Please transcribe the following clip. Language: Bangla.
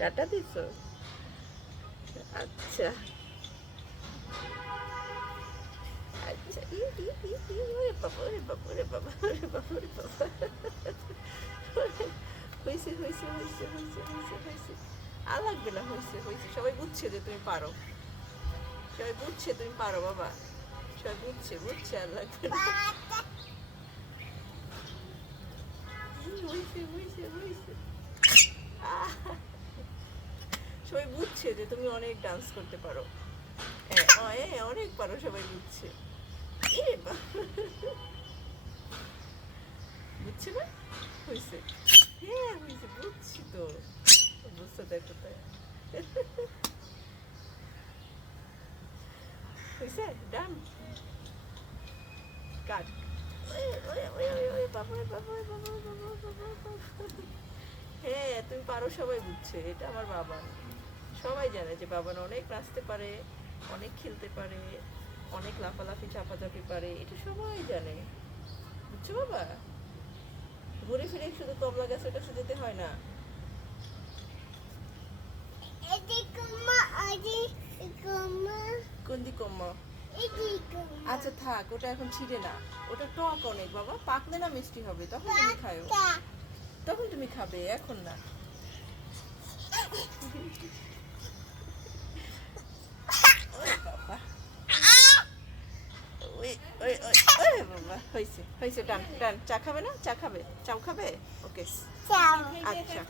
টাটা দিছো? আচ্ছা আচ্ছা। ওরে বাবা, ওরে বাবা, ওরে বাবা, ওরে বাবা, ওরে বাবা। হয়েছে হয়েছে হয়েছে হয়েছে হয়েছে হয়েছে। আর লাগবে না, হয়েছে হয়েছে। সবাই বুঝছে যে তুমি পারো, সবাই বুঝছে তুমি পারো বাবা, সবাই বুঝছে বুঝছে, আর লাগবে না। হয়েছে হয়েছে হয়েছে। সবাই বুঝছে যে তুমি অনেক ডান্স করতে পারো। হ্যাঁ অনেক পারো, সবাই বুঝছে। এ বুঝছে না? হয়েছে। হ্যাঁ হয়েছে, বুঝছি তো। বুঝতে দেখো তাই। হয়েছে, ডান। কাট। হ্যাঁ তুমি পারো, সবাই বুঝছে। এটা আমার বাবা, সবাই জানে যে বাবান অনেক নাচতে পারে, অনেক খেলতে পারে, অনেক লাফালাফি চাপাচাপি পারে, এটা সবাই জানে। বুঝছো বাবা? ঘুরে ফিরে শুধু কমলা গাছের কাছে যেতে হয় না। কোন দিক কম্মা? আচ্ছা থাক, ওটা এখন ছিঁড়ে না। ওটা টক অনেক বাবা, পাকলে না মিষ্টি হবে, তখন তুমি খাও। তখন তুমি খাবে, এখন না। ওই বাবা, ওই ওই ওই ওই বাবা, হয়েছে হয়েছে, টান টান। চা খাবে না? চা খাবে? চাও খাবে? ওকে, আচ্ছা।